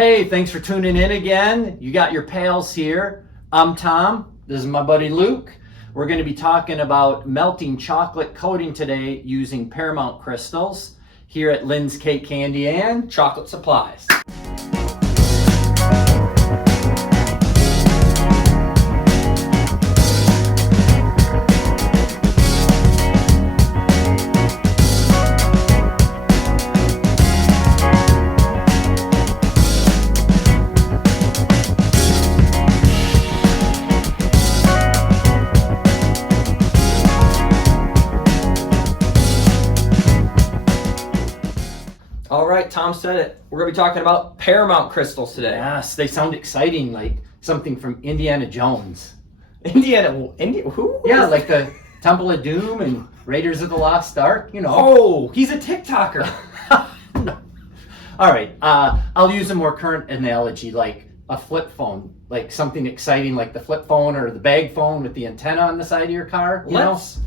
Hey, thanks for tuning in again. You got your pals here. I'm Tom. This is my buddy Luke. We're going to be talking about melting chocolate coating today using Paramount crystals here at Lynn's Cake Candy and Chocolate Supplies. All right, Tom said it. We're going to be talking about Paramount crystals today. yes, they sound exciting, like something from Indiana Jones. Who? Yeah, like the Temple of Doom and Raiders of the Lost Ark, you know. Oh, he's a TikToker. All right, I'll use a more current analogy, like a flip phone, like something exciting like the flip phone or the bag phone with the antenna on the side of your car.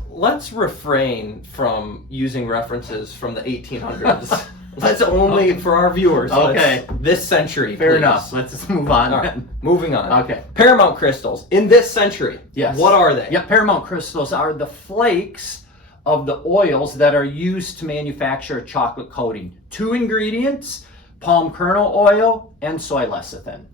Let's refrain from using references from the 1800s. Let's only for our viewers. Okay. This century. Fair please. enough. Let's just move on. All right, moving on. Okay. Paramount crystals in this century. Yes. What are they? Yep, Paramount crystals are the flakes of the oils that are used to manufacture a chocolate coating. 2 ingredients, palm kernel oil and soy lecithin.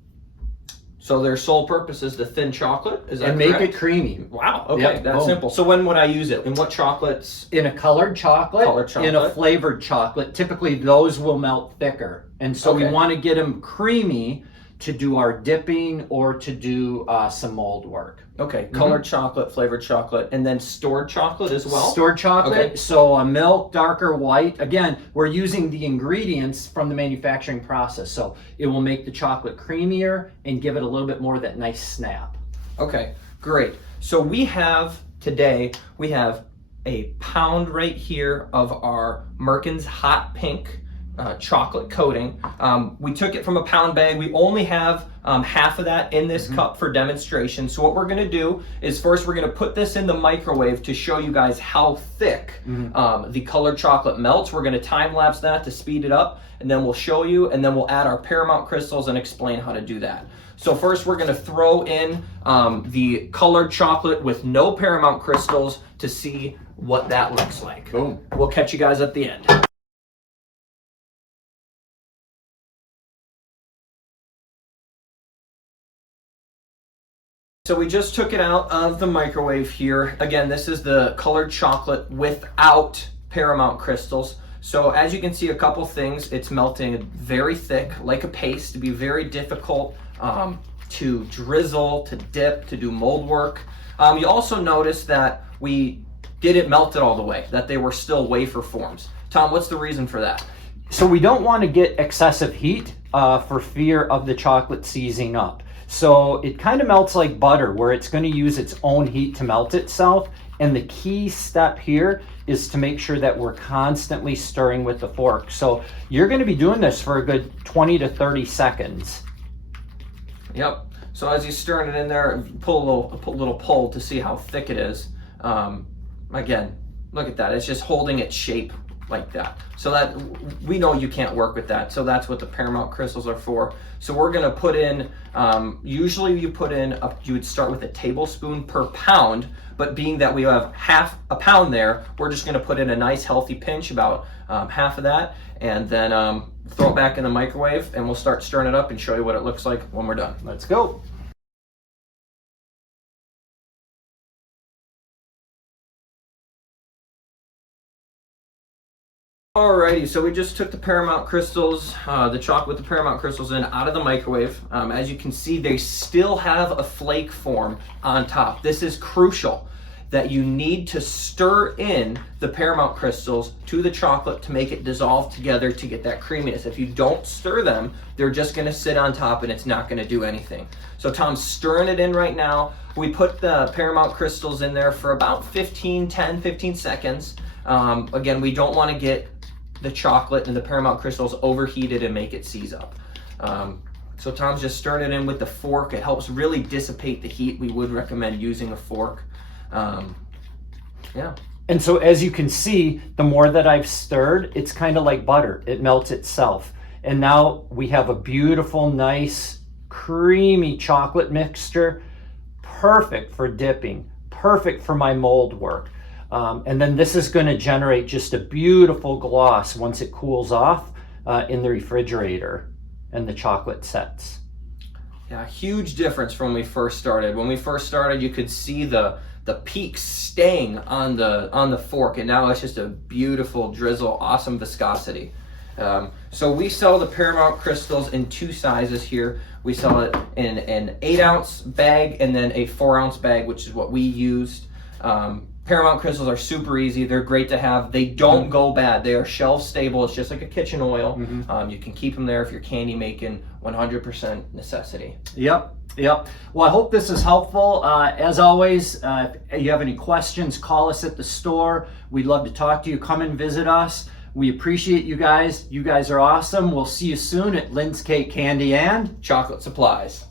So their sole purpose is to thin chocolate? Is that And correct? make it creamy. Wow, okay, Yep, that's boom. simple. So when would I use it? In what chocolates? In a colored chocolate, in a chocolate. flavored chocolate, typically those will melt thicker. And so we Okay. want to get them creamy to do our dipping or to do some mold work. Okay, colored chocolate, flavored chocolate, and then stored chocolate as well? Stored chocolate, Okay. so a milk, darker white. Again, we're using the ingredients from the manufacturing process, so it will make the chocolate creamier and give it a little bit more of that nice snap. Okay, great. So we have a pound right here of our Merkin's Hot Pink chocolate coating. We took it from a pound bag. We only have half of that in this cup for demonstration. So what we're going to do is first we're going to put this in the microwave to show you guys how thick the colored chocolate melts. We're going to time lapse that to speed it up, and then we'll show you, and then we'll add our Paramount crystals and explain how to do that. So first we're going to throw in the colored chocolate with no Paramount crystals to see what that looks like. Boom. We'll catch you guys at the end. So we just took it out of the microwave here. Again, this is the colored chocolate without Paramount crystals. So as you can see, a couple things. It's melting very thick, like a paste, to be very difficult to drizzle, to dip, to do mold work. You also notice that we didn't melt it all the way, that they were still wafer forms. Tom, what's the reason for that? So we don't want to get excessive heat for fear of the chocolate seizing up. So it kind of melts like butter, where it's going to use its own heat to melt itself. And the key step here is to make sure that we're constantly stirring with the fork. So you're going to be doing this for a good 20 to 30 seconds. Yep. So as you're stirring it in there, pull a little pull to see how thick it is. Again, look at that. It's just holding its shape like that. So that we know you can't work with that. So that's what the Paramount crystals are for. So we're going to put in, usually you would start with a tablespoon per pound, but being that we have half a pound there, we're just going to put in a nice healthy pinch, about half of that, and then throw it back in the microwave, and we'll start stirring it up and show you what it looks like when we're done. Let's go. Alrighty, so we just took the Paramount crystals, the chocolate with the Paramount crystals in, out of the microwave. As you can see, they still have a flake form on top. This is crucial, that you need to stir in the Paramount crystals to the chocolate to make it dissolve together to get that creaminess. If you don't stir them, they're just going to sit on top and it's not going to do anything. So Tom's stirring it in right now. We put the Paramount crystals in there for about 10, 15 seconds. Again, we don't want to get the chocolate and the Paramount crystals overheated and make it seize up. So Tom's just stirring it in with the fork. It helps really dissipate the heat. We would recommend using a fork. Yeah. And so as you can see, the more that I've stirred, it's kind of like butter. It melts itself. And now we have a beautiful, nice, creamy chocolate mixture, perfect for dipping, perfect for my mold work. And then this is going to generate just a beautiful gloss once it cools off in the refrigerator and the chocolate sets. Yeah, huge difference from when we first started. When we first started, you could see the peaks staying on the fork, and now it's just a beautiful drizzle, awesome viscosity. So we sell the Paramount crystals in 2 sizes here. We sell it in an 8-ounce bag and then a 4-ounce bag, which is what we used. Paramount crystals are super easy. They're great to have. They don't go bad. They are shelf stable. It's just like a kitchen oil. You can keep them there if you're candy making, 100% necessity. Yep. Well, I hope this is helpful. As always, if you have any questions, call us at the store. We'd love to talk to you. Come and visit us. We appreciate you guys. You guys are awesome. We'll see you soon at Lynn's Cake Candy and Chocolate supplies.